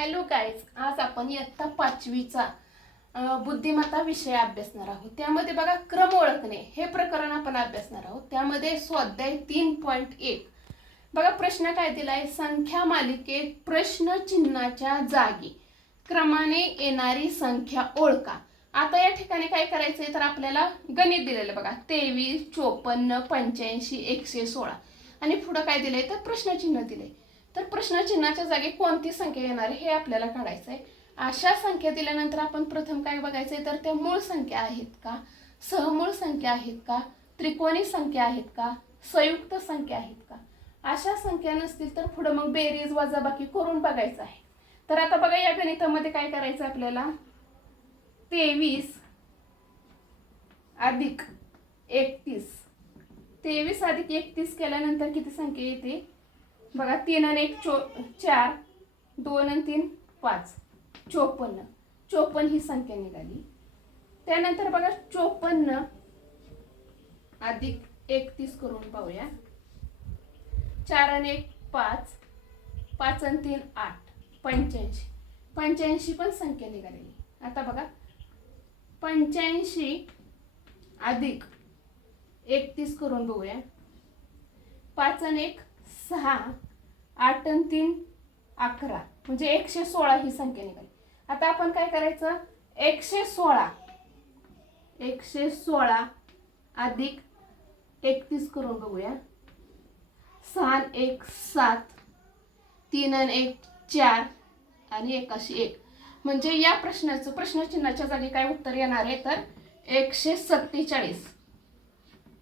Hello guys आज आपण इयत्ता पाचवीचा बुद्धिमत्ता विषय अभ्यासणार आहोत. त्यामध्ये बघा क्रम ओळखणे. हे प्रकरण आपण अभ्यासणार आहोत. त्यामध्ये स्वाध्याय तीन पॉईंट एक. बघा प्रश्न काय दिलाय? संख्या मालिकेत प्रश्न चिन्हाच्या जागी. क्रमाने येणारी संख्या ओळखा. आता या ठिकाणी काय करायचंय? तर आपल्याला गणित दिलेलं बघा. तेवीस चोपन्न पंच्याऐंशी एकशे सोळा. आणि पुढं काय दिलंय? तर प्रश्नचिन्ह दिलंय. तर प्रश्नचिन्हाच्या जागी कोणती संख्या येणार आहे हे आपल्याला काढायचं आहे अशा संख्या दिल्यानंतर आपण प्रथम काय बघायचं आहे तर त्या मूळ संख्या आहेत का? सहमूळ संख्या आहेत का? त्रिकोणी संख्या आहेत का? संयुक्त संख्या आहेत का? अशा संख्या नसतील तर पुढं मग बेरीज वजाबाकी करून बघायचं आहे. तर आता बघा या गणितामध्ये काय करायचं आपल्याला? तेवीस अधिक एकतीस. तेवीस अधिक एकतीस केल्यानंतर किती संख्या येते? बघा तीन आणि एक चो चार दोन आणि तीन पाच. चोपन्न. चोपन्न ही संख्या निघाली. त्यानंतर बघा चोपन्न अधिक एकतीस करून पाहूया. चार आणि एक पाच. पाच आणि तीन आठ. पंच्याऐंशी. पंच्याऐंशी पण संख्या निघालेली. आता बघा पंच्याऐंशी अधिक एकतीस करून बघूया. पाच आणि एक सहा आठ आणि तीन अकरा. म्हणजे एकशे सोळा ही संख्या निघाली. आता आपण काय करायचं? एकशे सोळा. एकशे सोळा अधिक एकतीस करून बघूया. सहा एक सात. तीन आणि एक चार. आणि एकाशी एक. म्हणजे या प्रश्नाचं प्रश्नचिन्हाच्या जागी काय उत्तर येणार आहे? तर एकशे सत्तेचाळीस.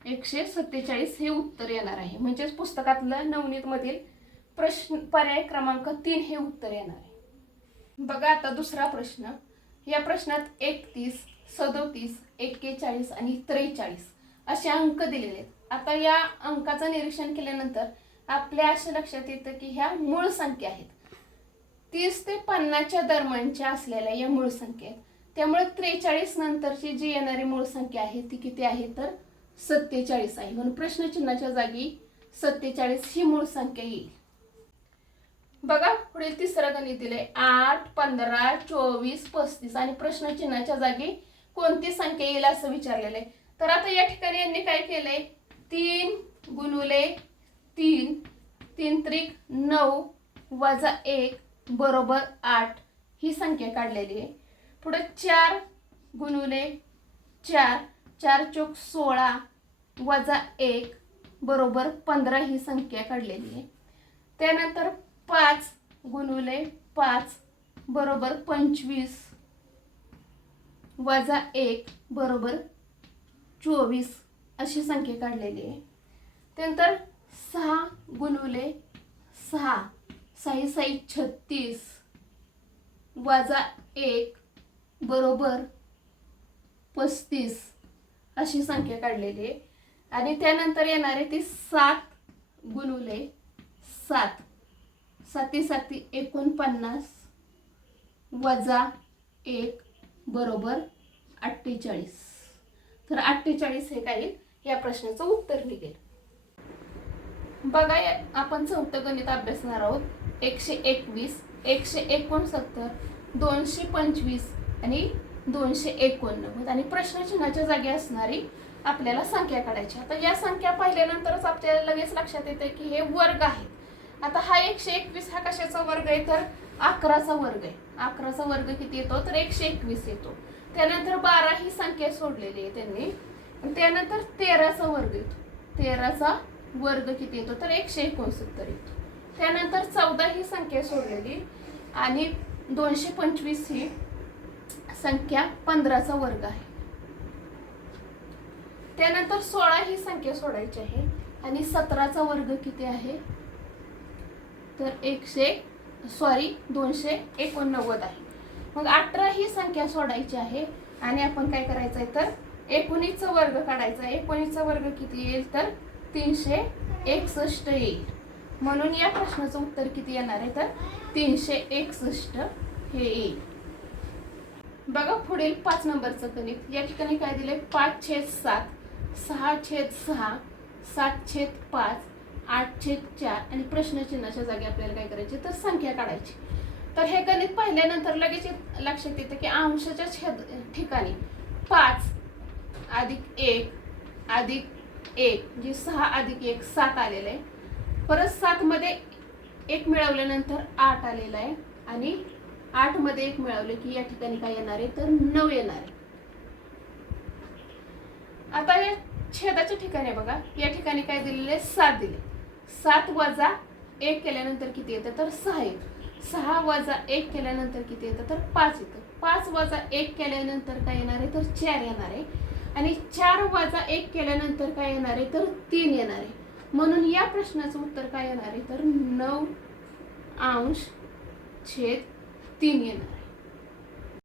एकशे सत्तेचाळीस हे उत्तर येणार आहे. म्हणजेच पुस्तकातलं नवनीतमधील प्रश्न पर्याय क्रमांक तीन हे उत्तर येणार आहे. बघा आता दुसरा प्रश्न. या प्रश्नात एकतीस सदोतीस एक्केचाळीस आणि त्रेचाळीस असे अंक दिलेले आहेत. आता या अंकाचं निरीक्षण केल्यानंतर आपल्या असं लक्षात येतं की ह्या मूळ संख्या आहेत. तीस ते पन्नासच्या दरम्यानच्या असलेल्या या मूळ संख्या आहेत. त्यामुळे त्रेचाळीस नंतरची जी येणारी मूळ संख्या आहे ती किती आहे? तर सत्तेचाळीस आहे. म्हणून प्रश्नचिन्हाच्या जागी सत्तेचाळीस ही मूळ संख्या येईल. बघा पुढील तिसरं गणित दिले आठ पंधरा चोवीस पस्तीस आणि प्रश्नचिन्हाच्या जागी कोणती संख्या येईल असं विचारलेलं आहे तर आता या ठिकाणी यांनी काय केलंय? तीन गुणुले तीन तीन त्रिक नऊ वजा एक बरोबर आठ ही संख्या काढलेली आहे. पुढे चार गुणुले चार चार चोक सोळा वजा एक बरोबर पंधरा ही संख्या काढलेली आहे. त्यानंतर पाच गुणुले पाच बरोबर पंचवीस वजा एक बरोबर चोवीस अशी संख्या काढलेली आहे. त्यानंतर सहा गुणुले सहा साई साई छत्तीस वजा एक बरोबर पस्तीस अशी संख्या काढलेली आहे. आणि त्यानंतर येणारे ती सात गुणुले सात. साती साती एकोणपन्नास वजा एक बरोबर अठ्ठेचाळीस. तर अठ्ठेचाळीस हे काय येईल? या प्रश्नाचं उत्तर निघेल. बघा आपण चौथं गणित अभ्यासणार आहोत. एकशे एकवीस एकशे एकोणसत्तर दोनशे पंचवीस आणि दोनशे एकोणनव्वद. आणि प्रश्नचिन्हाच्या जागी असणारी आपल्याला संख्या काढायची आता या संख्या पाहिल्यानंतरच आपल्याला लगेच लक्षात येते की हे वर्ग आहेत. आता हा एकशे एकवीस हा कशाचा वर्ग आहे? तर अकराचा वर्ग आहे. अकराचा वर्ग किती येतो? तर एकशे एकवीस येतो. त्यानंतर बारा ही संख्या सोडलेली आहे त्यांनी. त्यानंतर तेराचा वर्ग येतो. तेराचा वर्ग किती येतो? तर एकशे एकोणसत्तर येतो. त्यानंतर चौदा ही संख्या सोडलेली. आणि दोनशे पंचवीस ही संख्या पंधराचा वर्ग आहे. त्यानंतर सोळा ही संख्या सोडायची आहे. आणि सतराचा वर्ग किती आहे? तर एकशे सॉरी दोनशे एकोणनव्वद आहे. मग अठरा ही संख्या सोडायची आहे. आणि आपण काय करायचं आहे तर एकोणीसचा वर्ग काढायचा आहे. एकोणीसचा वर्ग किती येईल? तर तीनशे एकसष्ट येईल. म्हणून या प्रश्नाचं उत्तर किती येणार आहे? तर तीनशे एकसष्ट हे येईल. बघा पुढील पाच नंबरचं गणित. या ठिकाणी काय दिले पाच छेद सात सहा छेद सहा सात छेद पाच आठ छेद चार आणि प्रश्नचिन्हाच्या जागी आपल्याला काय करायचे? तर संख्या काढायची. तर हे गणित पाहिल्यानंतर लगेच लक्षात येतं की अंशाच्या छेद ठिकाणी पाच अधिक एक अधिक एक म्हणजे सहा अधिक एक सात आलेलं आहे. परत सातमध्ये एक मिळवल्यानंतर आठ आलेलं आहे आणि आठमध्ये एक मिळवले की या ठिकाणी काय येणार आहे? तर नऊ येणार आहे. आता या छेदाच्या ठिकाणी बघा. या ठिकाणी काय दिलेले सात दिले. सात वजा एक केल्यानंतर किती येतं? तर सहा येतं. सहा वजा एक केल्यानंतर किती येतं? तर पाच येतं. पाच वजा एक केल्यानंतर काय येणार आहे? तर चार येणार आहे. आणि चार वजा एक केल्यानंतर काय येणार आहे? तर तीन येणार आहे. म्हणून या प्रश्नाचं उत्तर काय येणार आहे? तर नऊ अंश छेद तीन येणार